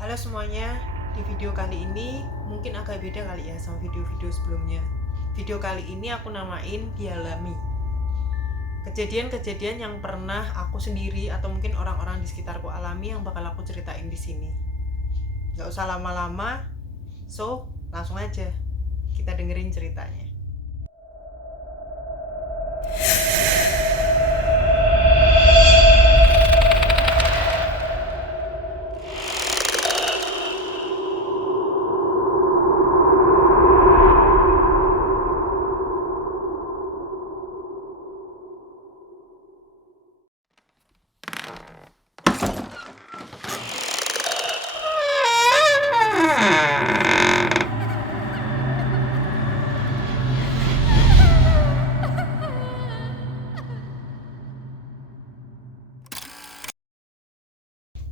Halo semuanya, di video kali ini mungkin agak beda kali ya sama video-video sebelumnya. Video kali ini aku namain dialami. Kejadian-kejadian yang pernah aku sendiri atau mungkin orang-orang di sekitarku alami yang bakal aku ceritain di sini. Gak usah lama-lama, so langsung aja kita dengerin ceritanya.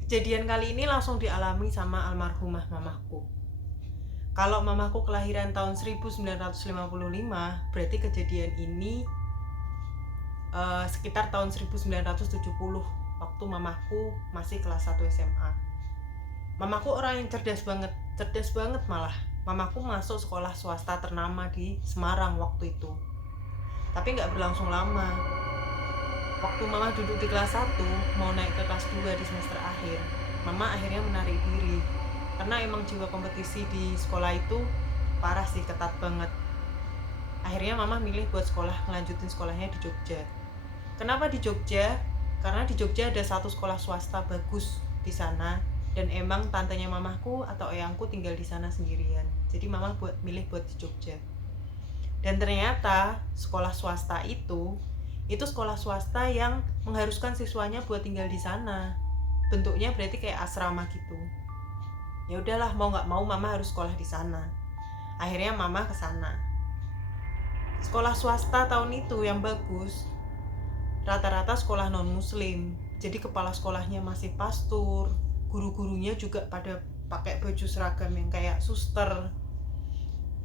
Kejadian kali ini langsung dialami sama almarhumah mamaku. Kalau mamaku kelahiran tahun 1955, berarti kejadian ini sekitar tahun 1970, waktu mamaku masih kelas 1 SMA. Mamaku orang yang cerdas banget malah. Mamaku masuk sekolah swasta ternama di Semarang waktu itu. Tapi nggak berlangsung lama. Waktu mama duduk di kelas 1, mau naik ke kelas 2 di semester akhir, mama akhirnya menarik diri. Karena emang jiwa kompetisi di sekolah itu parah sih, ketat banget. Akhirnya mama milih buat ngelanjutin sekolahnya di Jogja. Kenapa di Jogja? Karena di Jogja ada satu sekolah swasta bagus di sana, dan emang tantenya mamaku atau eyangku tinggal di sana sendirian. Jadi mama milih buat di Jogja. Dan ternyata sekolah swasta itu sekolah swasta yang mengharuskan siswanya buat tinggal di sana. Bentuknya berarti kayak asrama gitu. Ya udahlah, mau nggak mau mama harus sekolah di sana. Akhirnya mama ke sana. Sekolah swasta tahun itu yang bagus rata-rata sekolah non muslim. Jadi kepala sekolahnya masih pastur, guru-gurunya juga pada pakai baju seragam yang kayak suster.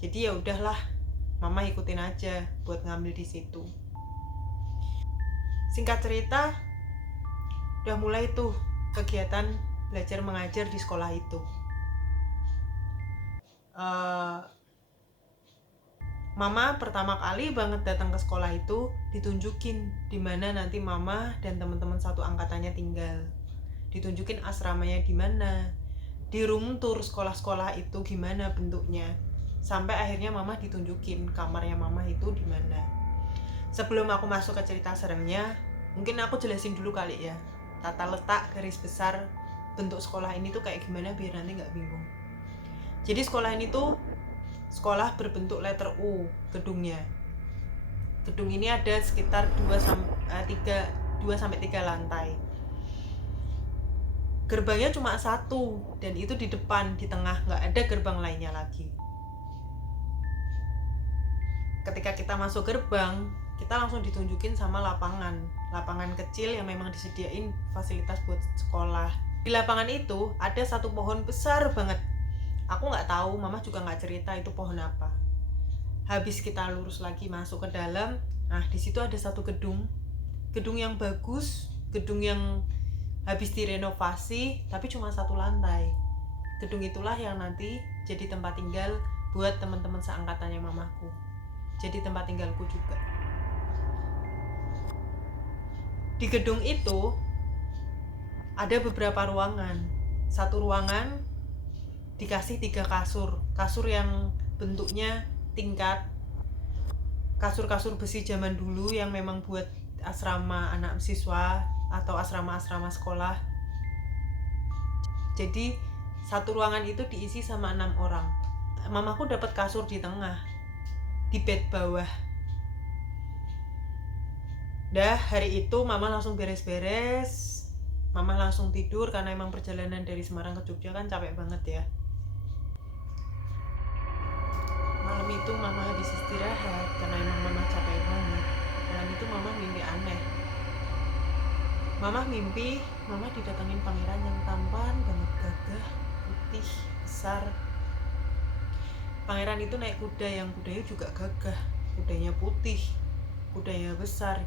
Jadi ya udahlah, mama ikutin aja buat ngambil di situ. Singkat cerita, udah mulai tuh kegiatan belajar mengajar di sekolah itu. Mama pertama kali banget datang ke sekolah itu ditunjukin di mana nanti mama dan teman-teman satu angkatannya tinggal. Ditunjukin asramanya di mana, di room tour sekolah-sekolah itu gimana bentuknya. Sampai akhirnya mama ditunjukin kamarnya mama itu di mana. Sebelum aku masuk ke cerita seremnya, mungkin aku jelasin dulu kali ya, tata letak garis besar bentuk sekolah ini tuh kayak gimana biar nanti nggak bingung. Jadi sekolah ini tuh sekolah berbentuk letter U gedungnya. Gedung ini ada sekitar 2-3 lantai. Gerbangnya cuma satu, dan itu di depan, di tengah, nggak ada gerbang lainnya lagi. Ketika kita masuk gerbang, kita langsung ditunjukin sama lapangan kecil yang memang disediain fasilitas buat sekolah. Di lapangan itu ada satu pohon besar banget. Aku nggak tahu, mama juga nggak cerita itu pohon apa. Habis kita lurus lagi masuk ke dalam, nah di situ ada satu gedung yang bagus, gedung yang habis direnovasi, tapi cuma satu lantai. Gedung itulah yang nanti jadi tempat tinggal buat teman-teman seangkatannya mamaku. Jadi tempat tinggalku juga. Di gedung itu ada beberapa ruangan. Satu ruangan dikasih 3 kasur yang bentuknya tingkat, kasur-kasur besi zaman dulu yang memang buat asrama anak siswa atau asrama-asrama sekolah. Jadi satu ruangan itu diisi sama 6 orang. Mamaku dapat kasur di tengah, di bed bawah. Dah hari itu mama langsung beres-beres, mama langsung tidur karena emang perjalanan dari Semarang ke Jogja kan capek banget ya. Malam itu mama habis istirahat karena emang mama capek banget. Malam itu mama mimpi aneh. Mama didatengin pangeran yang tampan banget, gagah, putih, besar. Pangeran itu naik kuda yang kudanya juga gagah, kudanya putih, kudanya besar.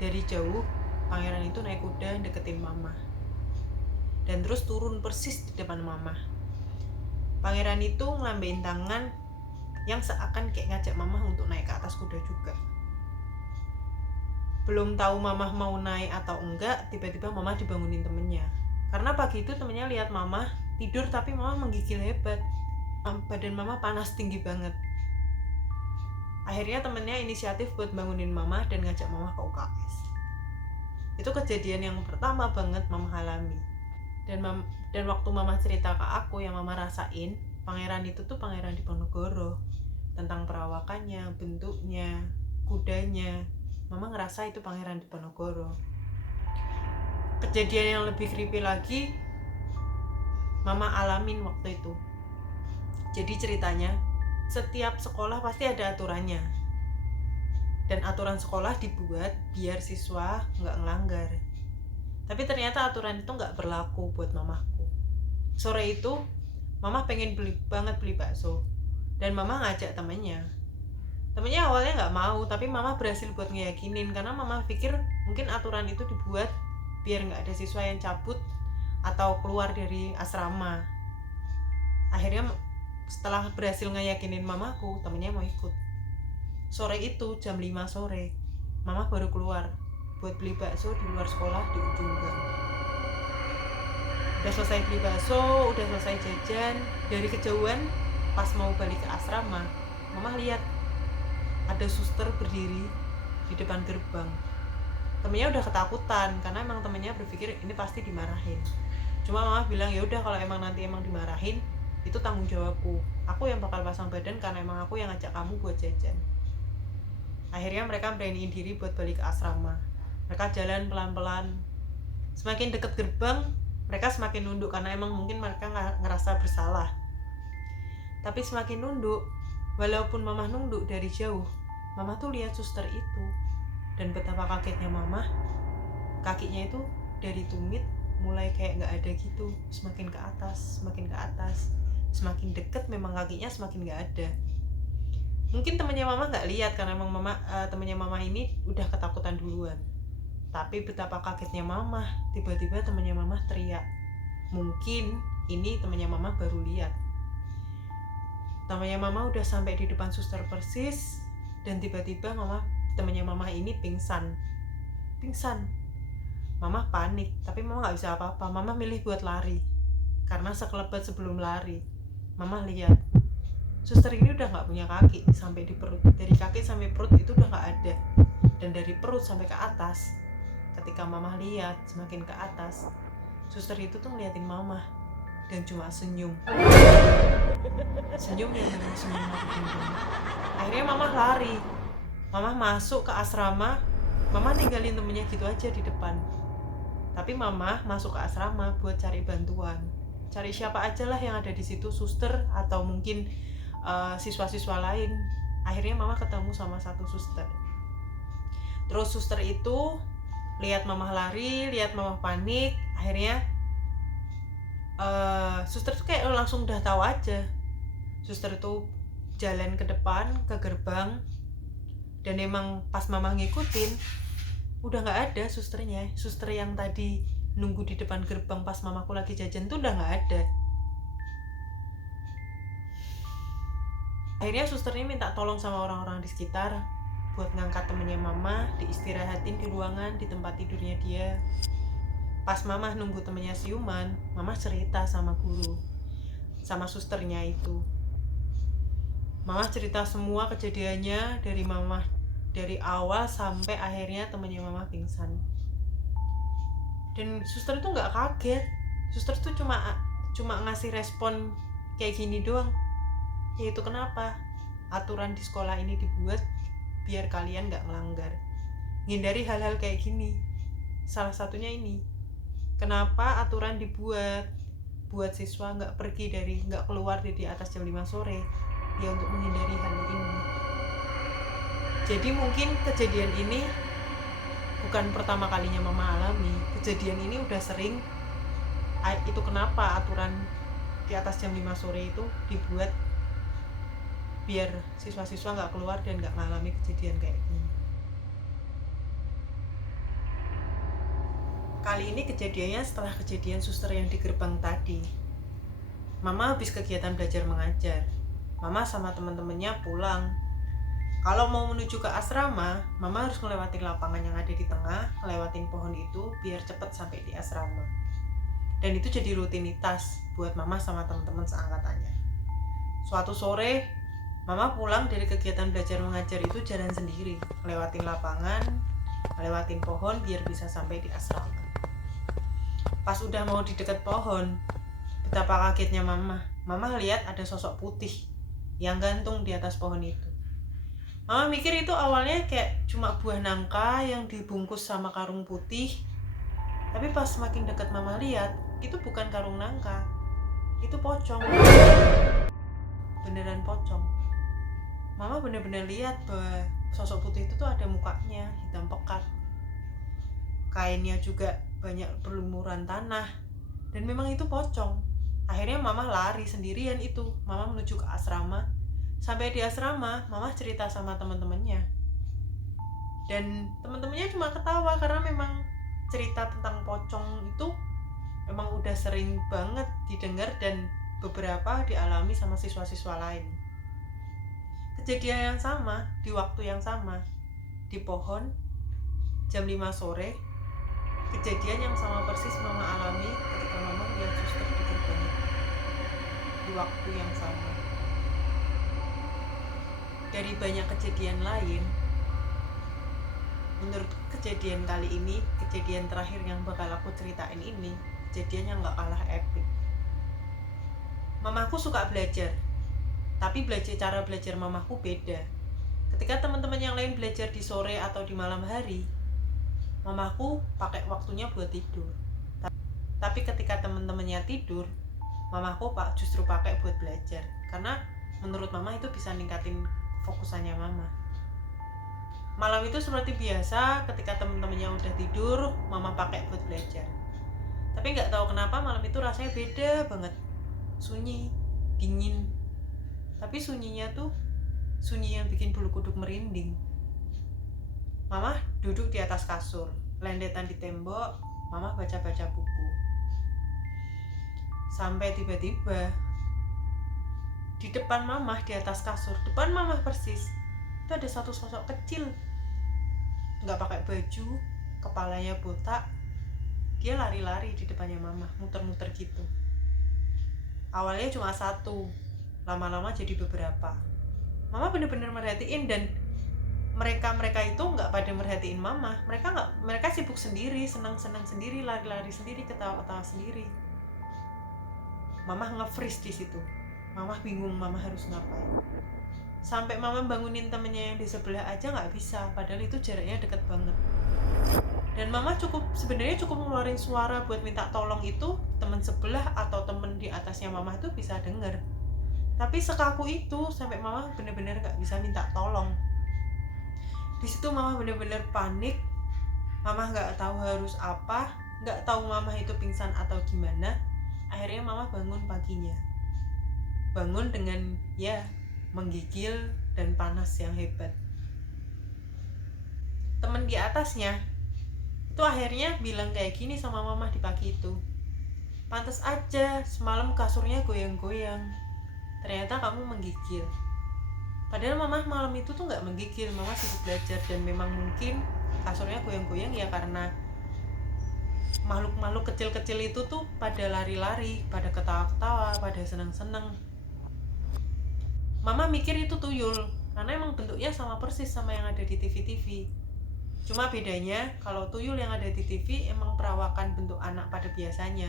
Dari jauh pangeran itu naik kuda deketin mama. dan terus turun persis di depan mama. Pangeran itu ngelambain tangan yang seakan kayak ngajak mama untuk naik ke atas kuda juga. Belum tahu mama mau naik atau enggak, tiba-tiba mama dibangunin temennya. Karena pagi itu temennya lihat mama tidur tapi mama menggigil hebat. Badan mama panas tinggi banget. Akhirnya temennya inisiatif buat bangunin mama dan ngajak mama ke UKS. Itu kejadian yang pertama banget mama alami. Dan waktu mama cerita ke aku yang mama rasain, pangeran itu tuh pangeran Diponegoro. Tentang perawakannya, bentuknya, kudanya, mama ngerasa itu pangeran Diponegoro. Kejadian yang lebih creepy lagi mama alamin waktu itu. Jadi ceritanya, setiap sekolah pasti ada aturannya. Dan aturan sekolah dibuat biar siswa nggak ngelanggar. Tapi ternyata aturan itu nggak berlaku buat mamaku. Sore itu, mama pengen beli bakso. Dan mama ngajak temennya. Temennya awalnya nggak mau, tapi mama berhasil buat ngeyakinin. Karena mama pikir mungkin aturan itu dibuat biar nggak ada siswa yang cabut atau keluar dari asrama. Akhirnya setelah berhasil ngeyakinin mamaku, temennya mau ikut. Sore itu jam 5 sore, mama baru keluar buat beli bakso di luar sekolah di ujung gang. Udah selesai beli bakso, udah selesai jajan. Dari kejauhan pas mau balik ke asrama, mama lihat ada suster berdiri di depan gerbang. Temennya udah ketakutan karena emang temennya berpikir ini pasti dimarahin. Cuma mama bilang ya udah kalau emang nanti emang dimarahin, itu tanggung jawabku. Aku yang bakal pasang badan karena emang aku yang ngajak kamu buat jajan. Akhirnya mereka beraniin diri buat balik ke asrama. Mereka jalan pelan-pelan. Semakin deket gerbang, mereka semakin nunduk karena emang mungkin mereka ngerasa bersalah. Tapi semakin nunduk, walaupun mama nunduk dari jauh, mama tuh lihat suster itu. Dan betapa kagetnya mama, kakinya itu dari tumit mulai kayak gak ada gitu, semakin ke atas, semakin ke atas. Semakin deket memang kakinya semakin gak ada. Mungkin temennya mama gak lihat karena emang temennya mama ini udah ketakutan duluan. Tapi betapa kagetnya mama, tiba-tiba temennya mama teriak. Mungkin ini temennya mama baru lihat. Temennya mama udah sampai di depan suster persis, dan tiba-tiba temennya mama ini pingsan. Mama panik, tapi mama gak bisa apa-apa. Mama milih buat lari. Karena sekelebat sebelum lari, mama lihat suster ini udah gak punya kaki sampai di perut. Dari kaki sampai perut itu udah gak ada. Dan dari perut sampai ke atas, ketika mama lihat semakin ke atas, suster itu tuh ngeliatin mama dan cuma senyum yang memang senyum nakutin banget. Akhirnya mama lari. Mama masuk ke asrama. Mama ninggalin temennya gitu aja di depan. Tapi mama masuk ke asrama buat cari bantuan. Cari siapa aja lah yang ada di situ, suster atau mungkin siswa-siswa lain. Akhirnya mama ketemu sama satu suster. Terus suster itu lihat mama lari, lihat mama panik. Akhirnya suster tuh kayak langsung udah tahu aja. Suster itu jalan ke depan, ke gerbang. Dan emang pas mama ngikutin, udah gak ada susternya. Suster yang tadi nunggu di depan gerbang pas mamaku lagi jajan tuh udah gak ada. Akhirnya suster ini minta tolong sama orang-orang di sekitar buat ngangkat temennya mama, diistirahatin di ruangan, di tempat tidurnya dia. Pas mama nunggu temennya siuman, mama cerita sama guru, sama susternya itu. Mama cerita semua kejadiannya dari mama, dari awal sampai akhirnya temennya mama pingsan. Dan suster itu nggak kaget. Suster tuh cuma ngasih respon kayak gini doang. Yaitu kenapa aturan di sekolah ini dibuat biar kalian nggak melanggar, hindari hal-hal kayak gini. Salah satunya ini, kenapa aturan dibuat buat siswa nggak keluar dari atas jam 5 sore, ya untuk menghindari hal ini. Jadi mungkin kejadian ini bukan pertama kalinya mama alami. Kejadian ini udah sering. Itu kenapa aturan di atas jam 5 sore itu dibuat biar siswa-siswa nggak keluar dan nggak mengalami kejadian kayak gini. Kali ini kejadiannya setelah kejadian suster yang di gerbang tadi. Mama habis kegiatan belajar mengajar. Mama sama teman-temannya pulang. Kalau mau menuju ke asrama, Mama harus melewati lapangan yang ada di tengah, lewatin pohon itu biar cepat sampai di asrama. Dan itu jadi rutinitas buat Mama sama teman-teman seangkatannya. Suatu sore, Mama pulang dari kegiatan belajar mengajar itu jalan sendiri, lewatin lapangan, lewatin pohon biar bisa sampai di asrama. Pas udah mau di dekat pohon, betapa kagetnya Mama. Mama lihat ada sosok putih yang gantung di atas pohon itu. Mama mikir itu awalnya kayak cuma buah nangka yang dibungkus sama karung putih. Tapi pas makin dekat Mama lihat, itu bukan karung nangka. Itu pocong. Beneran pocong. Mama bener-bener lihat bahwa sosok putih itu tuh ada mukanya, hitam pekat. Kainnya juga banyak berlumuran tanah. Dan memang itu pocong. Akhirnya Mama lari sendirian itu. Mama menuju ke asrama. Sampai di asrama, Mama cerita sama teman-temannya. Dan teman-temannya cuma ketawa karena memang cerita tentang pocong itu memang udah sering banget didengar dan beberapa dialami sama siswa-siswa lain. Kejadian yang sama, di waktu yang sama, di pohon, jam 5 sore, kejadian yang sama persis Mama alami ketika Mama lihat suster di gerbang itu. Di waktu yang sama. Dari banyak kejadian lain, menurut kejadian kali ini, kejadian terakhir yang bakal aku ceritain ini, kejadian yang gak kalah epic. Mamaku suka belajar, tapi cara belajar mamaku beda. Ketika teman-teman yang lain belajar di sore atau di malam hari, mamaku pakai waktunya buat tidur. Tapi ketika teman-temannya tidur, mamaku justru pakai buat belajar. Karena menurut mama itu bisa ningkatin fokusannya Mama. Malam itu seperti biasa, ketika teman-temannya udah tidur, Mama pakai buat belajar. Tapi nggak tahu kenapa malam itu rasanya beda banget, sunyi, dingin. Tapi sunyinya tuh sunyi yang bikin bulu kuduk merinding. Mama duduk di atas kasur, lendetan di tembok, Mama baca-baca buku. Sampai tiba-tiba di depan Mama, di atas kasur, depan Mama persis, itu ada satu sosok kecil, nggak pakai baju, kepalanya botak. Dia lari-lari di depannya Mama, muter-muter gitu. Awalnya cuma satu, lama-lama jadi beberapa. Mama bener-bener merhatiin, dan mereka itu nggak pada merhatiin Mama. Mereka sibuk sendiri, senang-senang sendiri, lari-lari sendiri, ketawa-ketawa sendiri. Mama nge-freeze di situ. Mama bingung Mama harus ngapain. Sampai Mama bangunin temennya yang di sebelah aja nggak bisa, padahal itu jaraknya deket banget. Dan Mama sebenarnya cukup ngeluarin suara buat minta tolong itu, teman sebelah atau temen di atasnya Mama itu bisa denger. Tapi sekaku itu sampai Mama bener-bener nggak bisa minta tolong. Di situ Mama bener-bener panik. Mama nggak tahu harus apa, nggak tahu Mama itu pingsan atau gimana. Akhirnya Mama bangun paginya. Bangun dengan menggigil dan panas yang hebat. Temen di atasnya itu akhirnya bilang kayak gini sama Mama di pagi itu, pantas aja semalam kasurnya goyang-goyang, ternyata kamu menggigil. Padahal Mama malam itu tuh gak menggigil, Mama sibuk belajar. Dan memang mungkin kasurnya goyang-goyang ya karena makhluk-makhluk kecil-kecil itu tuh pada lari-lari, pada ketawa-ketawa, pada senang-senang. Mama mikir itu tuyul, karena emang bentuknya sama persis sama yang ada di TV-TV. Cuma bedanya, kalau tuyul yang ada di TV emang perawakan bentuk anak pada biasanya.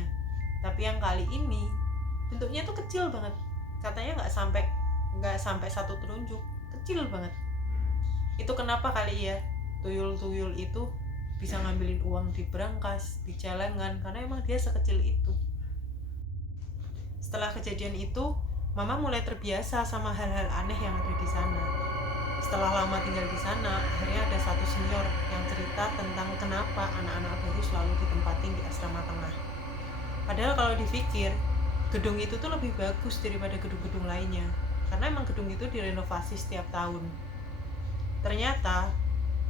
Tapi yang kali ini, bentuknya tuh kecil banget. Katanya nggak sampai 1 telunjuk, kecil banget. Itu kenapa kali ya, tuyul-tuyul itu bisa ngambilin uang di brankas, di celengan, karena emang dia sekecil itu. Setelah kejadian itu, Mama mulai terbiasa sama hal-hal aneh yang ada di sana. Setelah lama tinggal di sana, akhirnya ada satu senior yang cerita tentang kenapa anak-anak baru selalu ditempatin di asrama tengah. Padahal kalau dipikir, gedung itu tuh lebih bagus daripada gedung-gedung lainnya, karena emang gedung itu direnovasi setiap tahun. Ternyata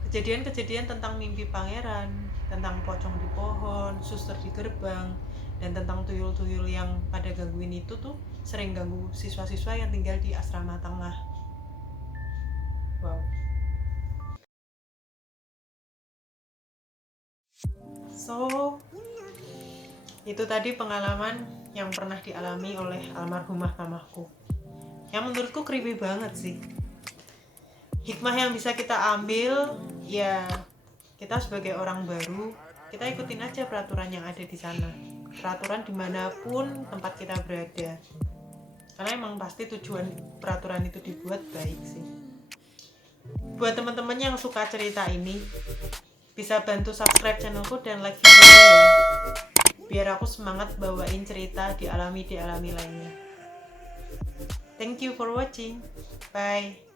kejadian-kejadian tentang mimpi pangeran, tentang pocong di pohon, suster di gerbang, dan tentang tuyul-tuyul yang pada gangguin itu tuh sering ganggu siswa-siswa yang tinggal di asrama tengah. Wow. So, itu tadi pengalaman yang pernah dialami oleh almarhumah mamaku. Yang menurutku creepy banget sih. Hikmah yang bisa kita ambil, ya kita sebagai orang baru, kita ikutin aja peraturan yang ada di sana. Peraturan dimanapun tempat kita berada. Karena emang pasti tujuan peraturan itu dibuat baik sih. Buat teman-teman yang suka cerita ini, bisa bantu subscribe channelku dan like videonya ya, biar aku semangat bawain cerita dialami lainnya. Thank you for watching. Bye.